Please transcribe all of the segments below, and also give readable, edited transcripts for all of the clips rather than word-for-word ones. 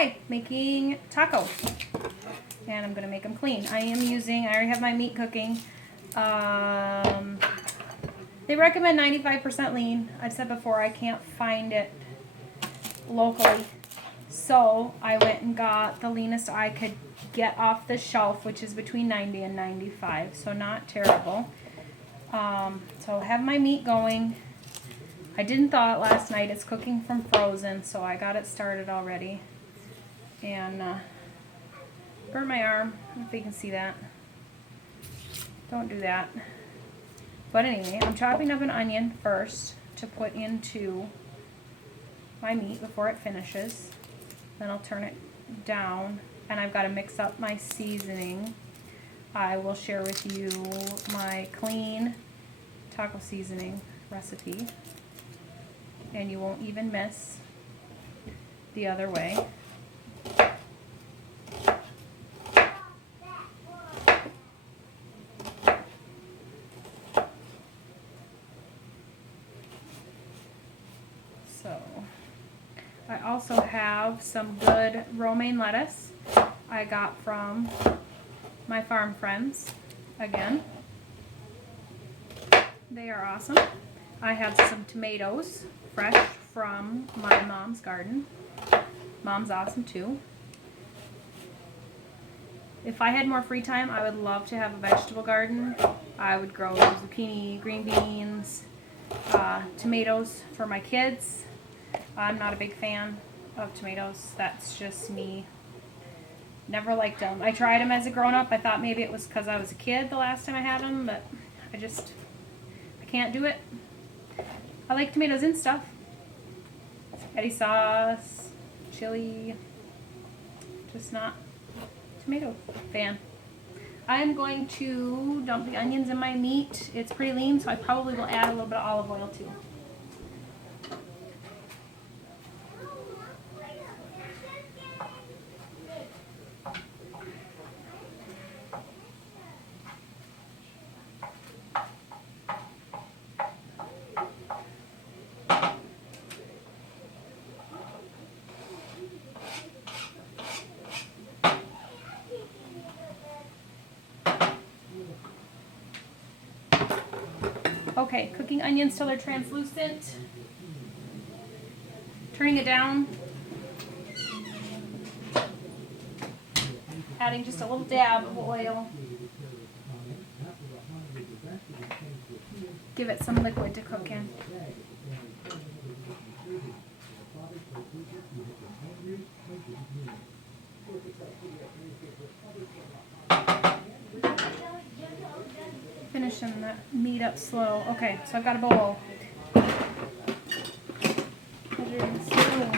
Hi, making tacos. And I'm gonna make them clean. I already have my meat cooking. They recommend 95% lean. I've said before, I can't find it locally. So I went and got the leanest I could get off the shelf, which is between 90 and 95. So not terrible. So I have my meat going. I didn't thaw it last night. It's cooking from frozen, so I got it started already. And burnt my arm. I don't know if you can see that. Don't do that. But anyway, I'm chopping up an onion first to put into my meat before it finishes. Then I'll turn it down, and I've got to mix up my seasoning. I will share with you my clean taco seasoning recipe, and you won't even miss the other way. So I also have some good romaine lettuce I got from my farm friends again. They are awesome. I have some tomatoes fresh from my mom's garden. Mom's awesome too. If I had more free time, I would love to have a vegetable garden. I would grow zucchini, green beans, tomatoes for my kids. I'm not a big fan of tomatoes. That's just me. Never liked them. I tried them as a grown-up. I thought maybe it was because I was a kid the last time I had them, but I can't do it. I like tomatoes and stuff. Spaghetti sauce, chili, just not tomato fan. I'm going to dump the onions in my meat. It's pretty lean, so I probably will add a little bit of olive oil too. Okay, cooking onions till they're translucent. Turning it down. Adding just a little dab of oil. Give it some liquid to cook in. Finishing the meat up slow. Okay, so I've got a bowl. Measuring spoon.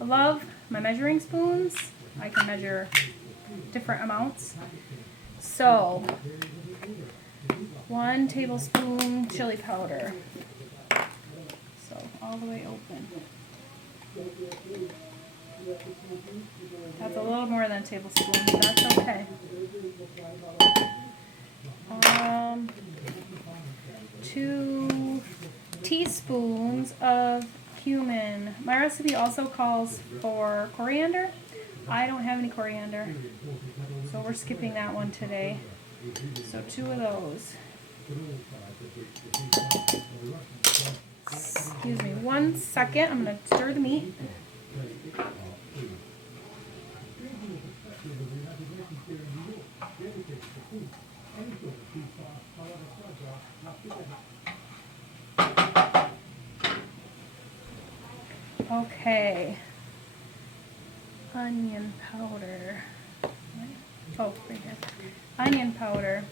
I love my measuring spoons. I can measure different amounts. So, 1 tablespoon chili powder. So, all the way open. That's a little more than a tablespoon, but that's okay. 2 teaspoons of cumin. My recipe also calls for coriander. I don't have any coriander, so we're skipping that one today. So 2 of those. Excuse me 1 second. I'm going to stir the meat. Okay. Onion powder. Oh, right here. Onion powder.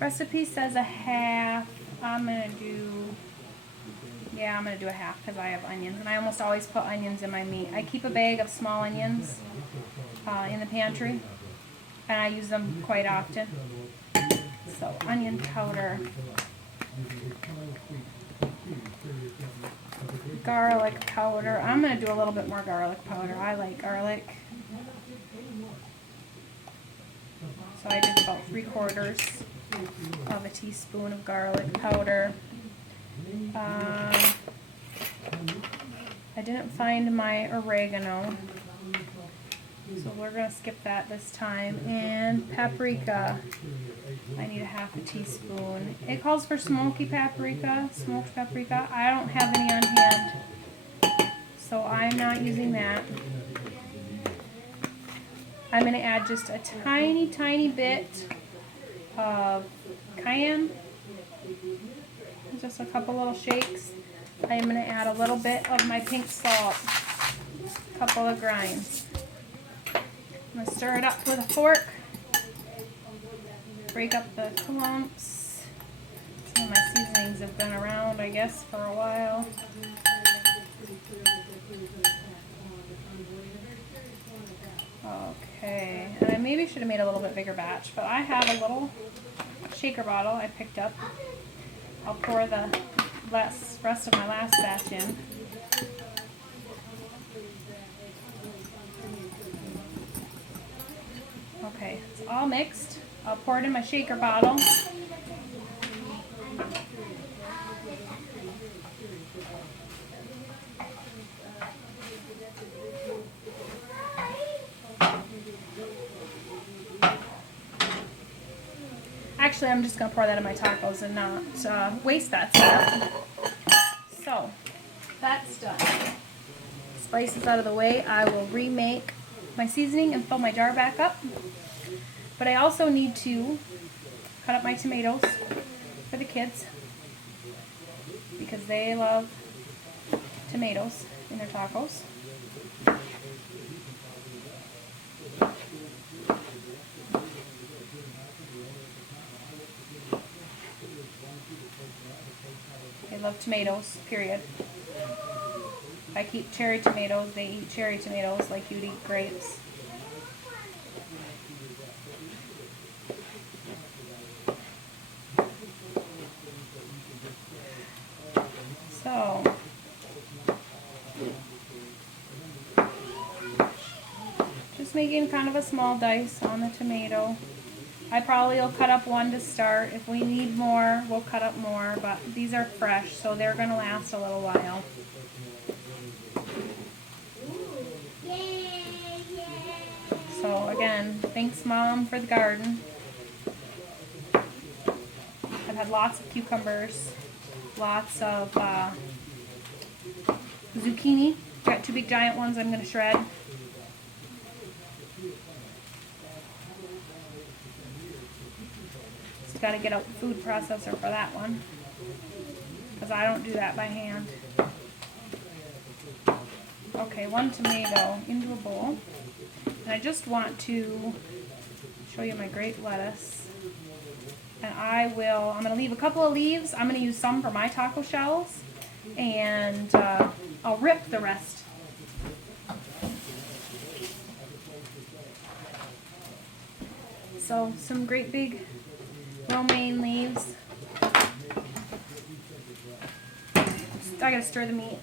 Recipe says a half. I'm gonna do a half because I have onions, and I almost always put onions in my meat. I keep a bag of small onions in the pantry, and I use them quite often. So onion powder. Garlic powder. I'm going to do a little bit more garlic powder. I like garlic. So I did about 3/4 of a teaspoon of garlic powder. I I didn't find my oregano, so we're going to skip that this time. And paprika, I need a half a teaspoon. It calls for smoky paprika, smoked paprika. I don't have any on hand, so I'm not using that. I'm going to add just a tiny bit of cayenne, just a couple little shakes. I'm going to add a little bit of my pink salt, a couple of grinds. I'm going to stir it up with a fork, break up the clumps. Some of my seasonings have been around, I guess, for a while. Okay, and I maybe should have made a little bit bigger batch, but I have a little shaker bottle I picked up. I'll pour the rest of my last batch in. Okay, it's all mixed. I'll pour it in my shaker bottle. Actually, I'm just going to pour that in my tacos and not waste that stuff. So, that's done. Spices out of the way. I will remake my seasoning and fill my jar back up. But I also need to cut up my tomatoes for the kids because they love tomatoes in their tacos. They love tomatoes, period. If I keep cherry tomatoes, they eat cherry tomatoes like you'd eat grapes. So, just making kind of a small dice on the tomato. I probably will cut up one to start. If we need more, we'll cut up more, but these are fresh, so they're going to last a little while. So again, thanks Mom for the garden. I've had lots of cucumbers, lots of zucchini. Got two big giant ones I'm going to shred. Just got to get out the food processor for that one, because I don't do that by hand. Okay, one tomato into a bowl. And I just want to show you my grape lettuce. And I'm going to leave a couple of leaves. I'm going to use some for my taco shells. And I'll rip the rest. So some great big romaine leaves. I gotta stir the meat.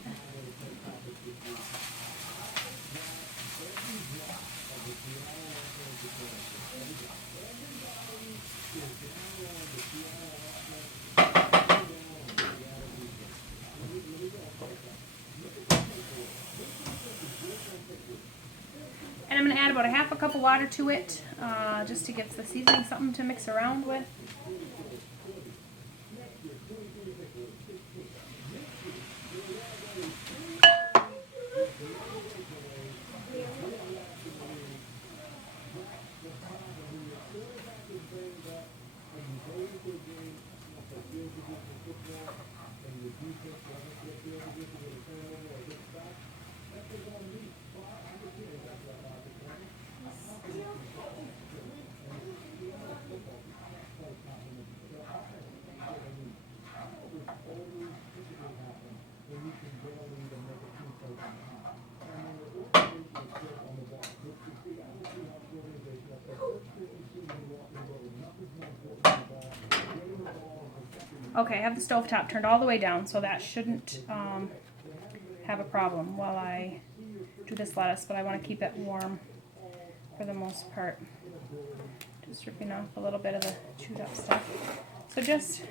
And I'm going to add about a half a cup of water to it, just to give the seasoning something to mix around with. Okay, I have the stovetop turned all the way down, so that shouldn't have a problem while I do this lettuce, but I want to keep it warm for the most part. Just ripping off a little bit of the chewed up stuff. So just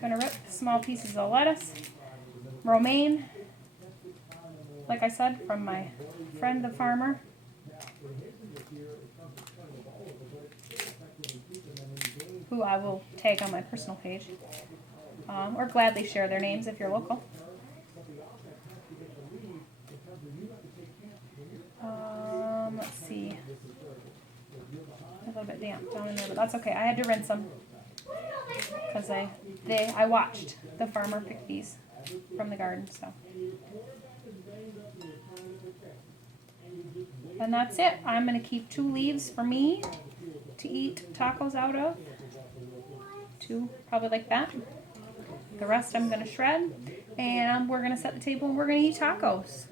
gonna rip small pieces of lettuce, romaine, like I said, from my friend the farmer. Who I will tag on my personal page. Or gladly share their names if you're local. Let's see. A little bit damp down in there, but that's okay. I had to rinse them because I watched the farmer pick these from the garden. So, and that's it. I'm gonna keep 2 leaves for me to eat tacos out of. 2, probably like that. The rest I'm gonna shred, and we're gonna set the table and we're gonna eat tacos.